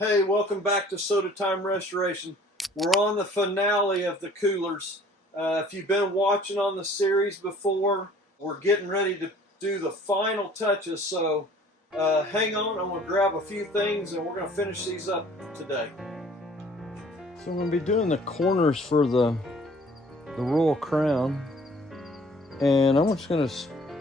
Hey, welcome back to Sodatime Restoration. We're on the finale of the coolers. If you've been watching on the series before, we're getting ready to do the final touches, so hang on, I'm going to grab a few things and we're going to finish these up today. So I'm going to be doing the corners for the royal crown, and I'm just going to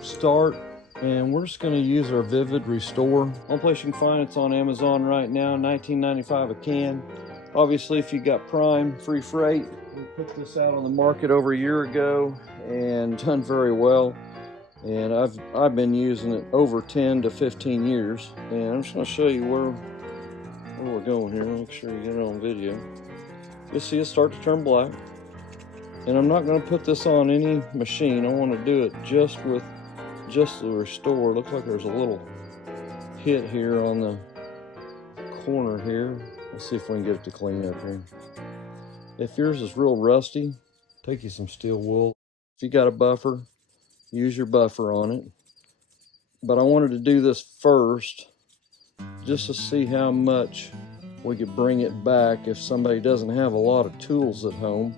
start. And we're just going to use our Vivid Restore. One place you can find it's on Amazon right now, $19.95 a can. Obviously, if you got Prime, free freight. We put this out on the market over a year ago and done very well. And I've been using it over 10 to 15 years. And I'm just going to show you where we're going here. Make sure you get it on video. You'll see it start to turn black. And I'm not going to put this on any machine. I want to do it just the Restore. Looks like there's a little hit here on the corner here. Let's see if we can get it to clean up here. If yours is real rusty, take you some steel wool. If you got a buffer, use your buffer on it. But I wanted to do this first just to see how much we could bring it back if somebody doesn't have a lot of tools at home.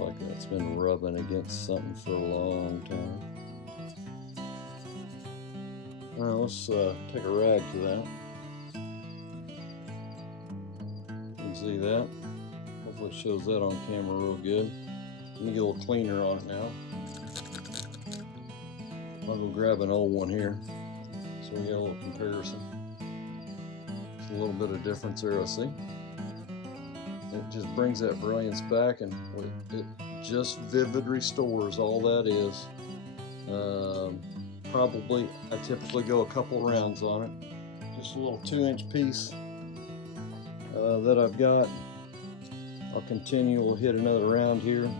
Like that's been rubbing against something for a long time. All right, let's take a rag to that. You can see that. Hopefully it shows that on camera real good. Let me get a little cleaner on it now. I'll go grab an old one here so we get a little comparison. There's a little bit of difference there, I see. It just brings that brilliance back, and it just Vivid Restores, all that is. Probably, I typically go a couple rounds on it. Just a little 2-inch piece that I've got. I'll continue, we'll hit another round here.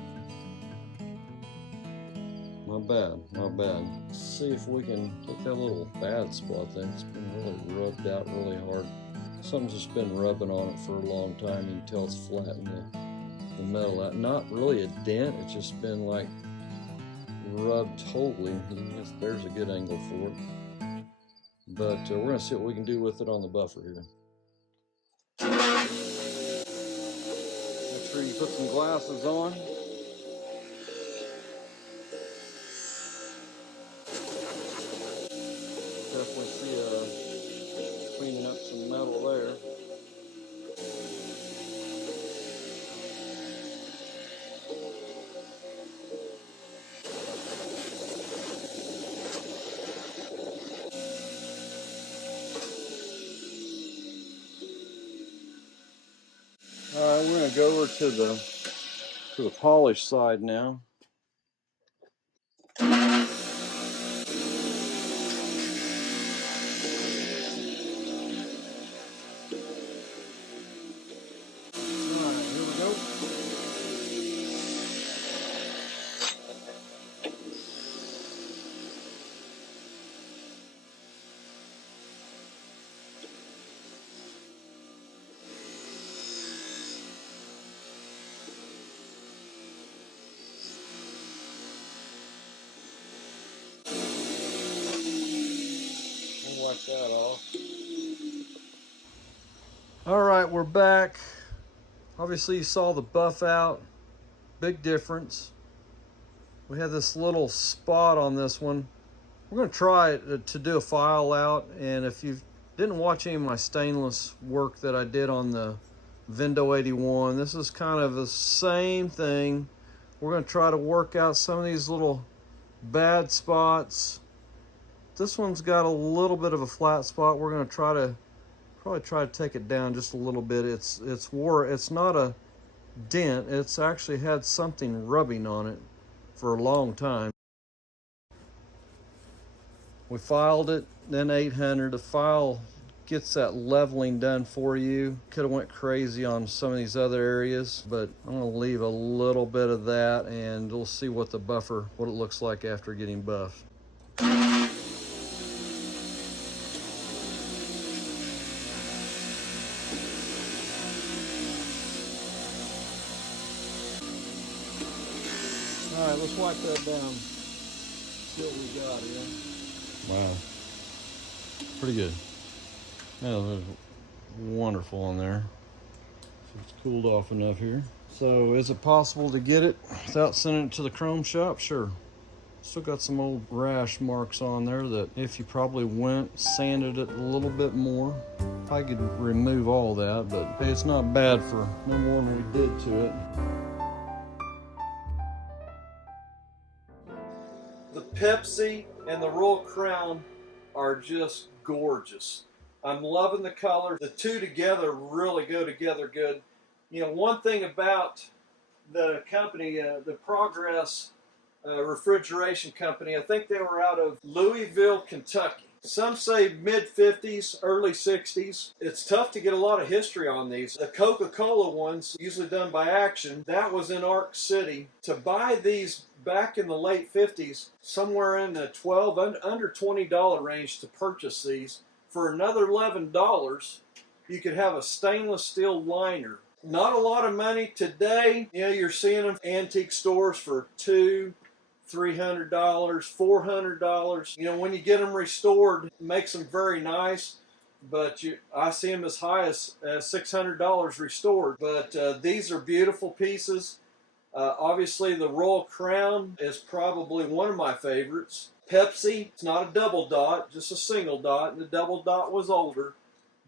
Not bad, not bad. Let's see if we can take that little bad spot there. It's been really rubbed out really hard. Something's just been rubbing on it for a long time. You can tell it's flattened the metal out. Not really a dent, it's just been like rubbed totally. There's a good angle for it. But we're going to see what we can do with it on the buffer here. Make sure you put some glasses on. Definitely see cleaning up some metal there. Alright, we're going to go over to the polished side now. Wipe that off. Alright, we're back. Obviously you saw the buff out. Big difference. We had this little spot on this one. We're going to try to do a file out, and if you didn't watch any of my stainless work that I did on the Vindo 81, this is kind of the same thing. We're going to try to work out some of these little bad spots. This one's got a little bit of a flat spot. We're going to probably try to take it down just a little bit. It's not a dent. It's actually had something rubbing on it for a long time. We filed it, then 800. The file gets that leveling done for you. Could have went crazy on some of these other areas, but I'm going to leave a little bit of that, and we'll see what it looks like after getting buffed. All right, let's wipe that down. See what we got here. Wow. Pretty good. Oh, that's wonderful in there. It's cooled off enough here. So is it possible to get it without sending it to the chrome shop? Sure. Still got some old rash marks on there that if you probably went, sanded it a little bit more, I could remove all that, but hey, it's not bad for no more than we did to it. The Pepsi and the Royal Crown are just gorgeous. I'm loving the color. The two together really go together good. You know, one thing about the company, the Progress refrigeration company, I think they were out of Louisville, Kentucky. Some say mid-50s, early 60s. It's tough to get a lot of history on these. The Coca-Cola ones, usually done by Action, that was in Ark City. To buy these back in the late 50s, somewhere in the under $20 range to purchase these. For another $11, you could have a stainless steel liner. Not a lot of money today. You know, you're seeing them in antique stores for $200, $300, $400. You know, when you get them restored, it makes them very nice. But I see them as high as $600 restored. But these are beautiful pieces. Obviously, the Royal Crown is probably one of my favorites. Pepsi, it's not a double dot, just a single dot. And the double dot was older,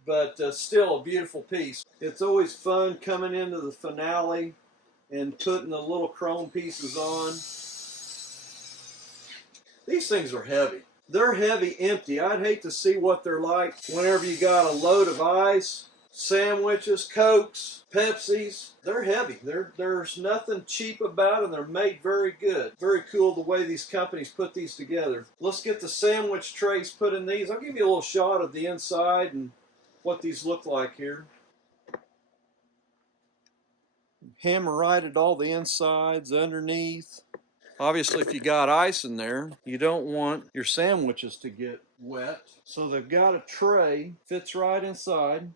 but still a beautiful piece. It's always fun coming into the finale and putting the little chrome pieces on. These things are heavy. They're heavy empty. I'd hate to see what they're like whenever you got a load of ice, sandwiches, Cokes, Pepsis. They're heavy. There's nothing cheap about them. They're made very good. Very cool the way these companies put these together. Let's get the sandwich trays put in these. I'll give you a little shot of the inside and what these look like here. Hammer-righted all the insides underneath. Obviously, if you got ice in there, you don't want your sandwiches to get wet. So they've got a tray, fits right inside,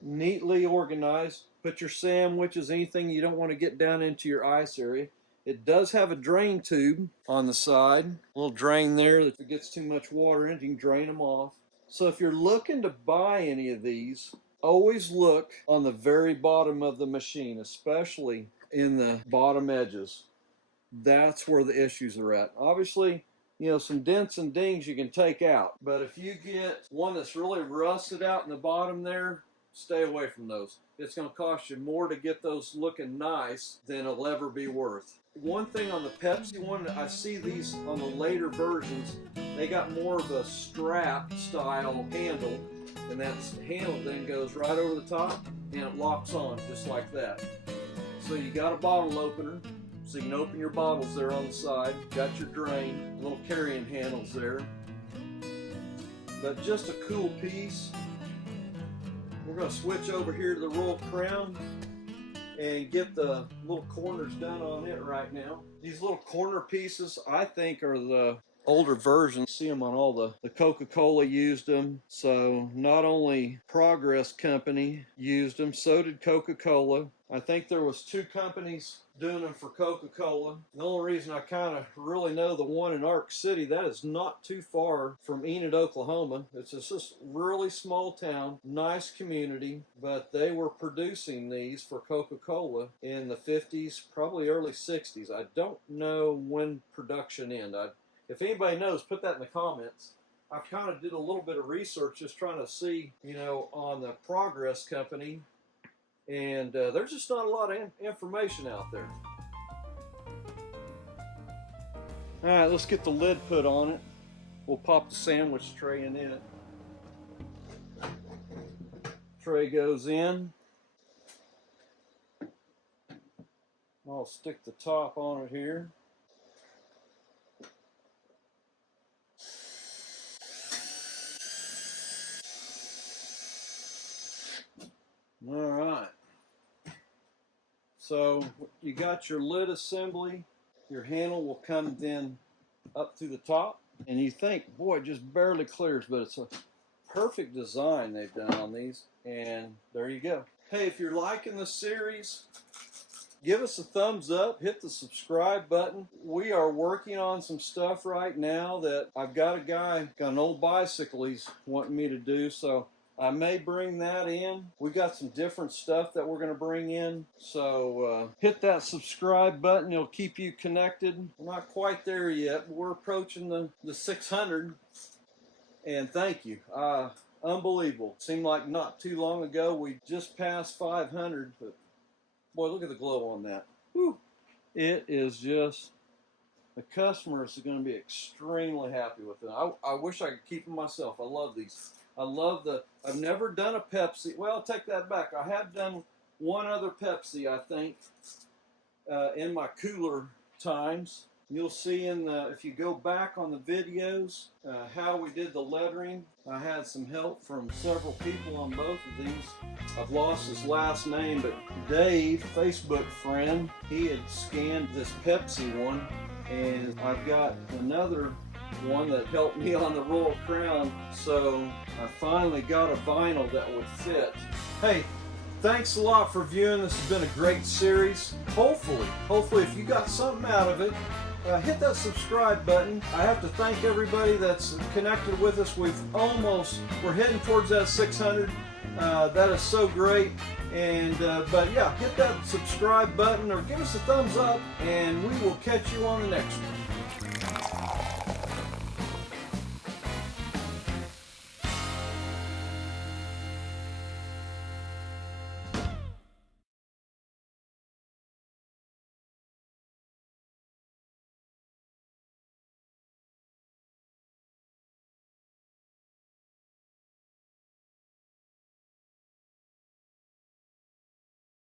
neatly organized. Put your sandwiches, anything you don't want to get down into your ice area. It does have a drain tube on the side. A little drain there that if it gets too much water in it, you can drain them off. So if you're looking to buy any of these, always look on the very bottom of the machine, especially in the bottom edges. That's where the issues are at. Obviously, you know, some dents and dings you can take out. But if you get one that's really rusted out in the bottom there, stay away from those. It's going to cost you more to get those looking nice than it'll ever be worth. One thing on the Pepsi one, I see these on the later versions, they got more of a strap style handle. And that handle then goes right over the top and it locks on just like that. So you got a bottle opener. So you can open your bottles there on the side. Got your drain, little carrying handles there. But just a cool piece. We're going to switch over here to the Royal Crown and get the little corners done on it right now. These little corner pieces, I think, are the older versions. See them on all the Coca-Cola used them. So not only Progress Company used them, so did Coca-Cola. I think there was two companies doing them for Coca-Cola. The only reason I kind of really know the one in Ark City, that is not too far from Enid, Oklahoma. It's just this really small town, nice community, but they were producing these for Coca-Cola in the 50s, probably early 60s. I don't know when production ended. If anybody knows, put that in the comments. I kind of did a little bit of research just trying to see, you know, on the Progress Company. And there's just not a lot of information out there. All right, let's get the lid put on it. We'll pop the sandwich tray in it. Tray goes in. I'll stick the top on it here. All right. So you got your lid assembly. Your handle will come then up through the top. And you think, boy, it just barely clears, but it's a perfect design they've done on these. And there you go. Hey, if you're liking the series, give us a thumbs up, hit the subscribe button. We are working on some stuff right now that I've got a guy, got an old bicycle he's wanting me to do. So I may bring that in. We got some different stuff that we're going to bring in. So hit that subscribe button. It'll keep you connected. We're not quite there yet, but we're approaching the 600. And thank you. Unbelievable. Seemed like not too long ago we just passed 500. But boy, look at the glow on that. Whew. It is just... The customers are going to be extremely happy with it. I wish I could keep them myself. I love these. I've never done a Pepsi. Well, take that back. I have done one other Pepsi, I think, in my cooler times. You'll see if you go back on the videos, how we did the lettering. I had some help from several people on both of these. I've lost his last name, but Dave, Facebook friend, he had scanned this Pepsi one, and I've got another one that helped me on the Royal Crown, so I finally got a vinyl that would fit. Hey, thanks a lot for viewing. This has been a great series. Hopefully if you got something out of it, hit that subscribe button. I have to thank everybody that's connected with us. We're heading towards that 600. That is so great. And but yeah, hit that subscribe button or give us a thumbs up, and we will catch you on the next one.